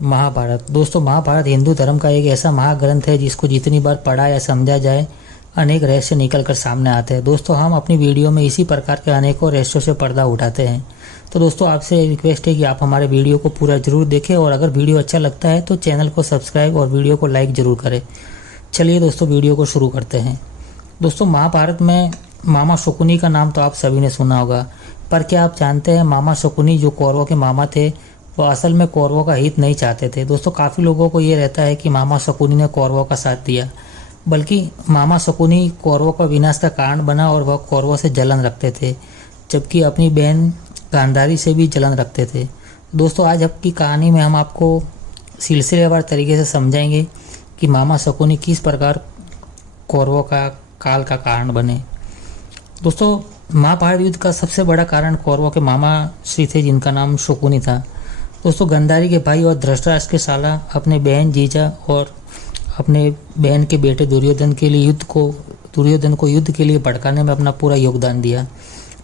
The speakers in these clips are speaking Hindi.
महाभारत। दोस्तों, महाभारत हिंदू धर्म का एक ऐसा महाग्रंथ है जिसको जितनी बार पढ़ा या समझा जाए अनेक रहस्य निकल कर सामने आते हैं। दोस्तों, हम अपनी वीडियो में इसी प्रकार के अनेकों रहस्यों से पर्दा उठाते हैं। तो दोस्तों, आपसे रिक्वेस्ट है कि आप हमारे वीडियो को पूरा जरूर देखें और अगर वीडियो अच्छा लगता है तो चैनल को सब्सक्राइब और वीडियो को लाइक जरूर करें। चलिए दोस्तों, वीडियो को शुरू करते हैं। दोस्तों, महाभारत में मामा शकुनी का नाम तो आप सभी ने सुना होगा, पर क्या आप जानते हैं मामा शकुनी जो कौरवों के मामा थे वो असल में कौरवों का हित नहीं चाहते थे। दोस्तों, काफ़ी लोगों को ये रहता है कि मामा शकुनी ने कौरवों का साथ दिया, बल्कि मामा शकुनी कौरवों का विनाश का कारण बना और वह कौरवों से जलन रखते थे, जबकि अपनी बहन गांधारी से भी जलन रखते थे। दोस्तों, आज आपकी कहानी में हम आपको सिलसिलेवार तरीके से समझाएंगे कि मामा शकुनी किस प्रकार कौरवों का काल का कारण बने। दोस्तों, महाभारत युद्ध का सबसे बड़ा कारण कौरवों के मामा श्री थे जिनका नाम शकुनी था। दोस्तों, गांधारी के भाई और धृतराष्ट्र के साला अपने बहन जीजा और अपने बहन के बेटे दुर्योधन को युद्ध के लिए भड़काने में अपना पूरा योगदान दिया।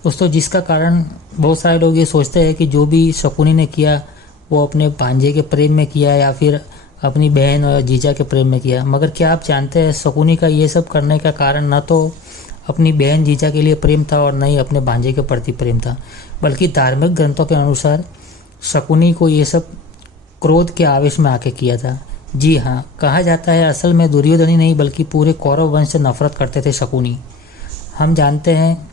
दोस्तों, जिसका कारण बहुत सारे लोग ये सोचते हैं कि जो भी शकुनी ने किया वो अपने भांजे के प्रेम में किया या फिर अपनी बहन और जीजा के प्रेम में किया, मगर क्या आप जानते हैं शकुनी का ये सब करने का कारण न तो अपनी बहन जीजा के लिए प्रेम था और न ही अपने भांजे के प्रति प्रेम था, बल्कि धार्मिक ग्रंथों के अनुसार शकुनी को ये सब क्रोध के आवेश में आके किया था। जी हाँ, कहा जाता है असल में दुर्योधन ही नहीं बल्कि पूरे कौरव वंश से नफरत करते थे शकुनी। हम जानते हैं,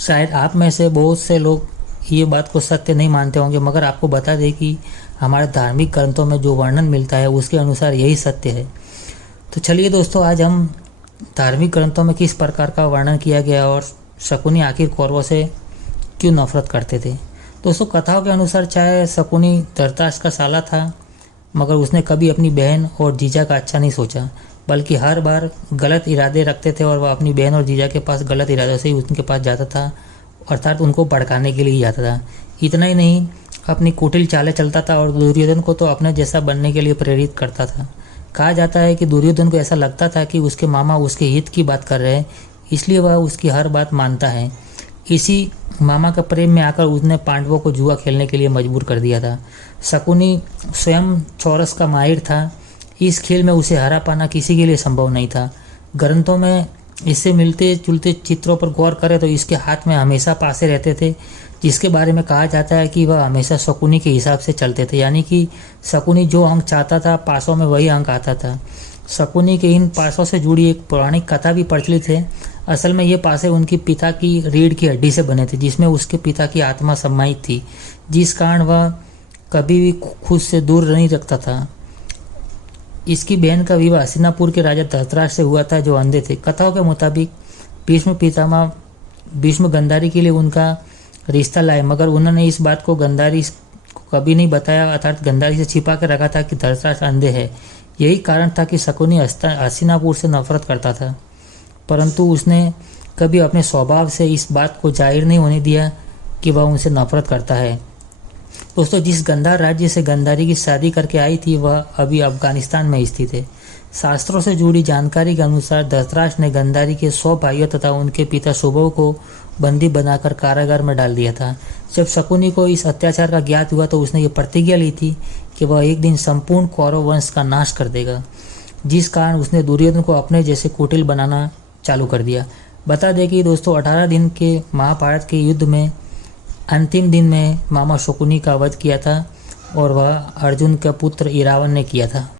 शायद आप में से बहुत से लोग ये बात को सत्य नहीं मानते होंगे, मगर आपको बता दें कि हमारे धार्मिक ग्रंथों में जो वर्णन मिलता है उसके अनुसार यही सत्य है। तो चलिए दोस्तों, आज हम धार्मिक ग्रंथों में किस प्रकार का वर्णन किया गया और शकुनी आखिर कौरवों से क्यों नफरत करते थे। दोस्तों, कथाओं के अनुसार चाहे शकुनी धृतराष्ट्र का साला था, मगर उसने कभी अपनी बहन और जीजा का अच्छा नहीं सोचा, बल्कि हर बार गलत इरादे रखते थे और वह अपनी बहन और जीजा के पास गलत इरादों से ही उनके पास जाता था, अर्थात उनको भड़काने के लिए ही जाता था। इतना ही नहीं, अपनी कुटिल चालें चलता था और दुर्योधन को तो अपने जैसा बनने के लिए प्रेरित करता था। कहा जाता है कि दुर्योधन को ऐसा लगता था कि उसके मामा उसके हित की बात कर रहे हैं, इसलिए वह उसकी हर बात मानता है। इसी मामा का प्रेम में आकर उसने पांडवों को जुआ खेलने के लिए मजबूर कर दिया था। शकुनी स्वयं चौरस का माहिर था, इस खेल में उसे हरा पाना किसी के लिए संभव नहीं था। ग्रंथों में इससे मिलते जुलते चित्रों पर गौर करें तो इसके हाथ में हमेशा पासे रहते थे, जिसके बारे में कहा जाता है कि वह हमेशा शकुनी के हिसाब से चलते थे, यानी कि शकुनी जो अंक चाहता था पासों में वही अंक आता था। शकुनी के इन पासों से जुड़ी एक पौराणिक कथा भी प्रचलित है। असल में ये पासे उनके पिता की रीढ़ की हड्डी से बने थे, जिसमें उसके पिता की आत्मा समाहित थी, जिस कारण वह कभी भी खुद से दूर नहीं रखता था। इसकी बहन का विवाह हस्तिनापुर के राजा धृतराष्ट्र से हुआ था जो अंधे थे। कथाओं के मुताबिक भीष्म गांधारी के लिए उनका रिश्ता लाए, मगर उन्होंने इस बात को गांधारी को कभी नहीं बताया, अर्थात गांधारी से छिपा कर रखा था कि धृतराष्ट्र अंधे है। यही कारण था कि शकुनी हस्तिनापुर से नफरत करता था, परंतु उसने कभी अपने स्वभाव से इस बात को जाहिर नहीं होने दिया कि वह उनसे नफरत करता है। दोस्तों, जिस गंधार राज्य से गांधारी की शादी करके आई थी वह अभी अफगानिस्तान में स्थित है। शास्त्रों से जुड़ी जानकारी के अनुसार धृतराष्ट्र ने गांधारी के 100 भाइयों तथा उनके पिता सुबोध को बंदी बनाकर कारागार में डाल दिया था। जब शकुनी को इस अत्याचार का ज्ञात हुआ तो उसने ये प्रतिज्ञा ली थी कि वह एक दिन संपूर्ण कौरव वंश का नाश कर देगा, जिस कारण उसने दुर्योधन को अपने जैसे कुटिल बनाना चालू कर दिया। बता दें कि दोस्तों, 18 दिन के महाभारत के युद्ध में अंतिम दिन में मामा शकुनी का वध किया था और वह अर्जुन का पुत्र इरावन ने किया था।